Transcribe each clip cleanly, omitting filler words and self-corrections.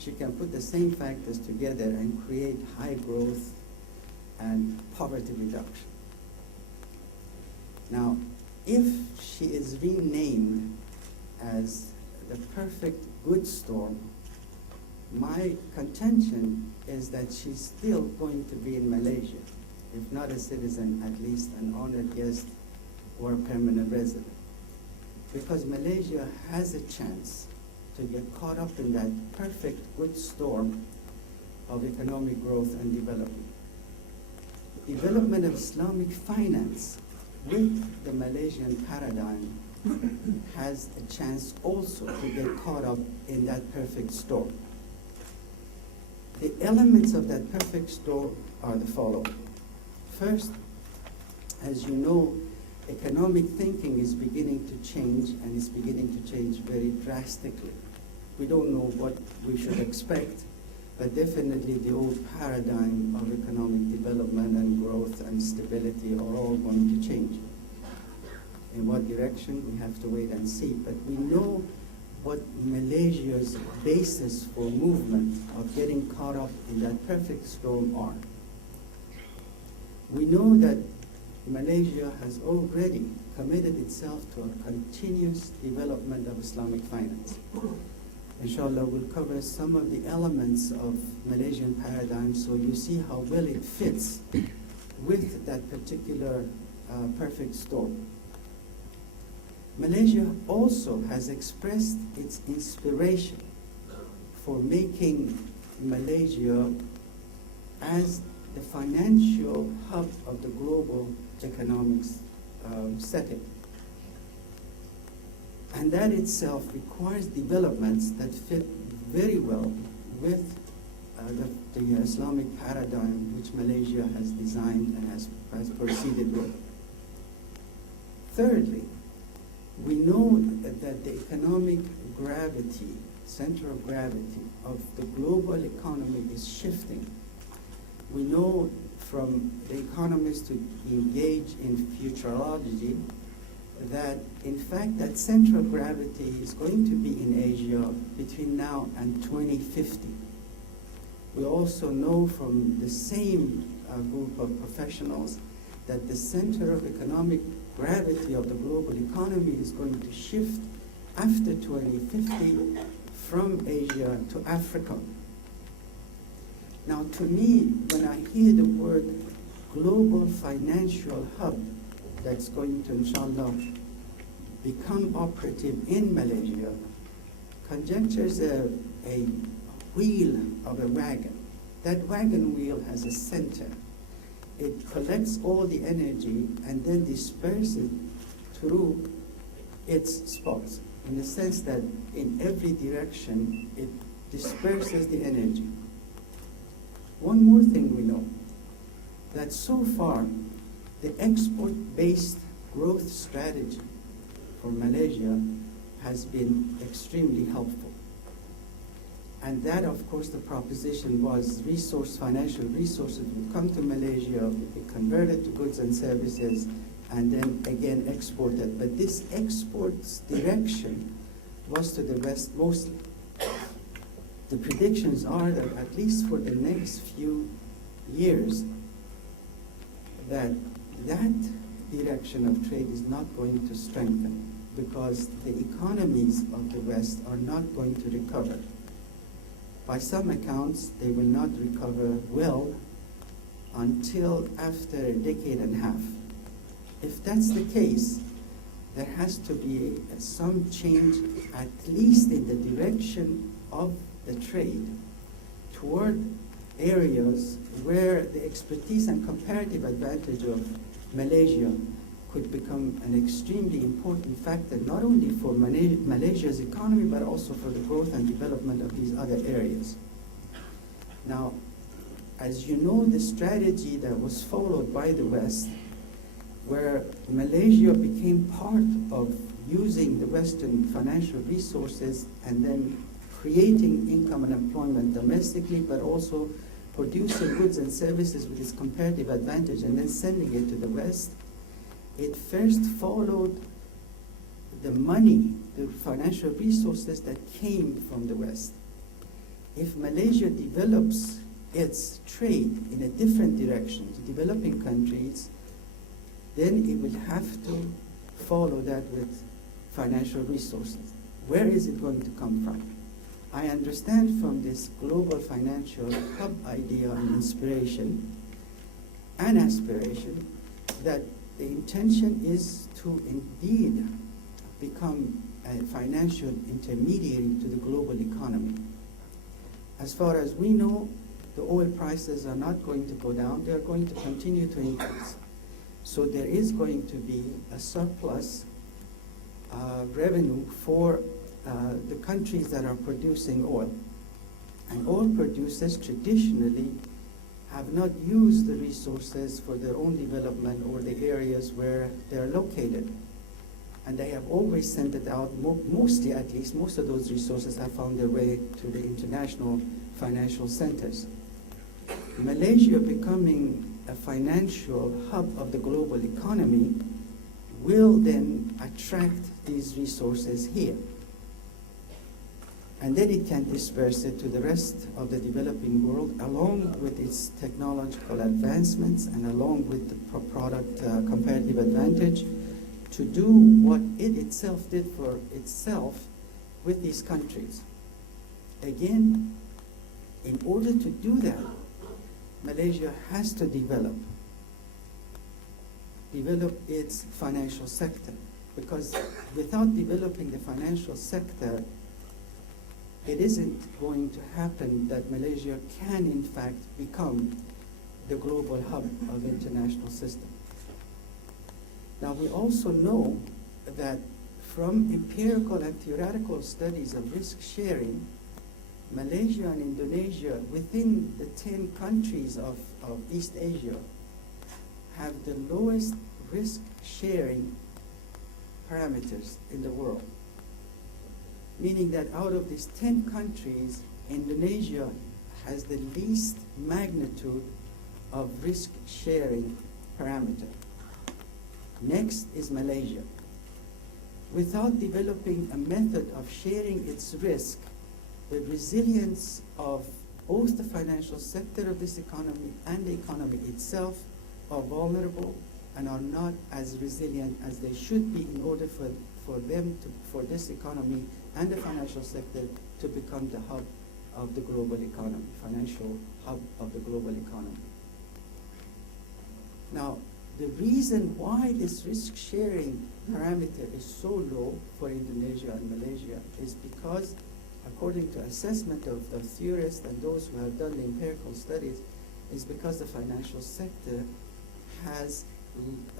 she can put the same factors together and create high growth and poverty reduction. Now, if she is renamed as the perfect good storm, my contention is that she's still going to be in Malaysia, if not a citizen, at least an honored guest or a permanent resident. Because Malaysia has a chance to get caught up in that perfect good storm of economic growth and development. Development of Islamic finance with the Malaysian paradigm has a chance also to get caught up in that perfect storm. The elements of that perfect storm are the following. First, as you know, economic thinking is beginning to change, and it's beginning to change very drastically. We don't know what we should expect, but definitely the old paradigm of economic development and growth and stability are all going to change. In what direction, we have to wait and see, but we know what Malaysia's basis for movement of getting caught up in that perfect storm are. We know that Malaysia has already committed itself to a continuous development of Islamic finance. Inshallah, we'll cover some of the elements of Malaysian paradigm so you see how well it fits with that particular perfect storm. Malaysia also has expressed its inspiration for making Malaysia as the financial hub of the global economics setting. And that itself requires developments that fit very well with the Islamic paradigm which Malaysia has designed and has proceeded with. Thirdly, we know that the economic gravity, center of gravity of the global economy is shifting. We know from the economists who engage in futurology that in fact that center of gravity is going to be in Asia between now and 2050. We also know from the same group of professionals that the center of economic gravity of the global economy is going to shift after 2050 from Asia to Africa. Now, to me, when I hear the word global financial hub that's going to, inshallah, become operative in Malaysia, conjectures a wheel of a wagon. That wagon wheel has a center. It collects all the energy and then disperses it through its spots, in the sense that in every direction it disperses the energy. One more thing we know, that so far the export-based growth strategy for Malaysia has been extremely helpful. And that, of course, the proposition was financial resources would come to Malaysia, would be converted to goods and services, and then again exported. But this export's direction was to the West mostly. The predictions are that at least for the next few years, that direction of trade is not going to strengthen because the economies of the West are not going to recover. By some accounts, they will not recover well until after a decade and a half. If that's the case, there has to be some change, at least in the direction of the trade, toward areas where the expertise and comparative advantage of Malaysia could become an extremely important factor, not only for Malaysia's economy, but also for the growth and development of these other areas. Now, as you know, the strategy that was followed by the West, where Malaysia became part of using the Western financial resources and then creating income and employment domestically, but also producing goods and services with its comparative advantage and then sending it to the West, it first followed the money, the financial resources that came from the West. if Malaysia develops its trade in a different direction to developing countries, then it will have to follow that with financial resources. Where is it going to come from? I understand from this global financial hub idea and inspiration and aspiration that the intention is to indeed become a financial intermediary to the global economy. As far as we know, the oil prices are not going to go down, they are going to continue to increase. So there is going to be a surplus revenue for the countries that are producing oil. And oil producers traditionally have not used the resources for their own development or the areas where they're located. And they have always sent it out, mostly at least, most of those resources have found their way to the international financial centers. Malaysia becoming a financial hub of the global economy will then attract these resources here. And then it can disperse it to the rest of the developing world along with its technological advancements and along with the product comparative advantage to do what it itself did for itself with these countries. Again, in order to do that, Malaysia has to develop its financial sector, because without developing the financial sector, it isn't going to happen that Malaysia can in fact become the global hub of international system. Now we also know that from empirical and theoretical studies of risk sharing, Malaysia and Indonesia within the 10 countries of East Asia have the lowest risk sharing parameters in the world. Meaning that out of these 10 countries, Indonesia has the least magnitude of risk sharing parameter. Next is Malaysia. Without developing a method of sharing its risk, the resilience of both the financial sector of this economy and the economy itself are vulnerable and are not as resilient as they should be in order for this economy and the financial sector to become the hub of the global economy, financial hub of the global economy. Now, the reason why this risk-sharing parameter is so low for Indonesia and Malaysia is because, according to assessment of the theorists and those who have done the empirical studies, is because the financial sector has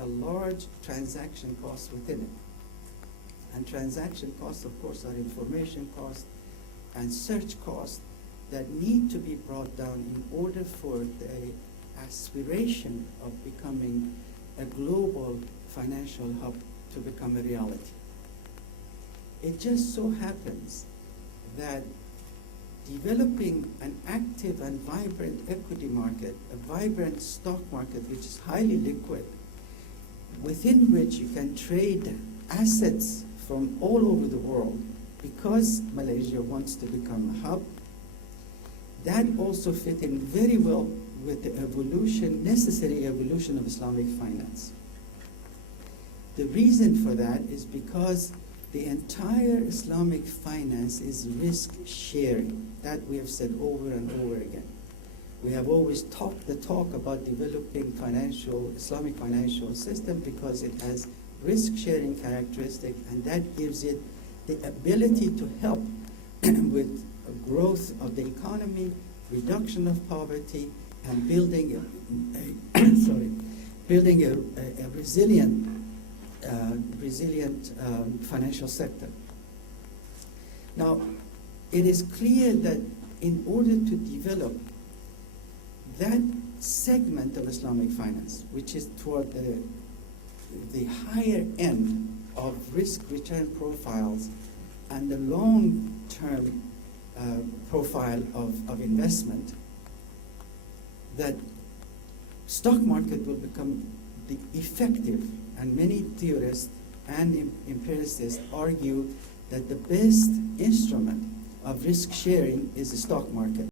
a large transaction cost within it. And transaction costs, of course, are information costs and search costs that need to be brought down in order for the aspiration of becoming a global financial hub to become a reality. It just so happens that developing an active and vibrant equity market, a vibrant stock market which is highly liquid, within which you can trade assets from all over the world, because Malaysia wants to become a hub, that also fit in very well with the necessary evolution of Islamic finance. The reason for that is because the entire Islamic finance is risk sharing. That we have said over and over again. We have always talked the talk about developing Islamic financial system because it has risk sharing characteristic, and that gives it the ability to help with growth of the economy, reduction of poverty, and building a resilient financial sector. Now, it is clear that in order to develop that segment of Islamic finance, which is toward the higher end of risk-return profiles and the long-term profile of investment, that stock market will become the effective, and many theorists and empiricists argue that the best instrument of risk sharing is the stock market.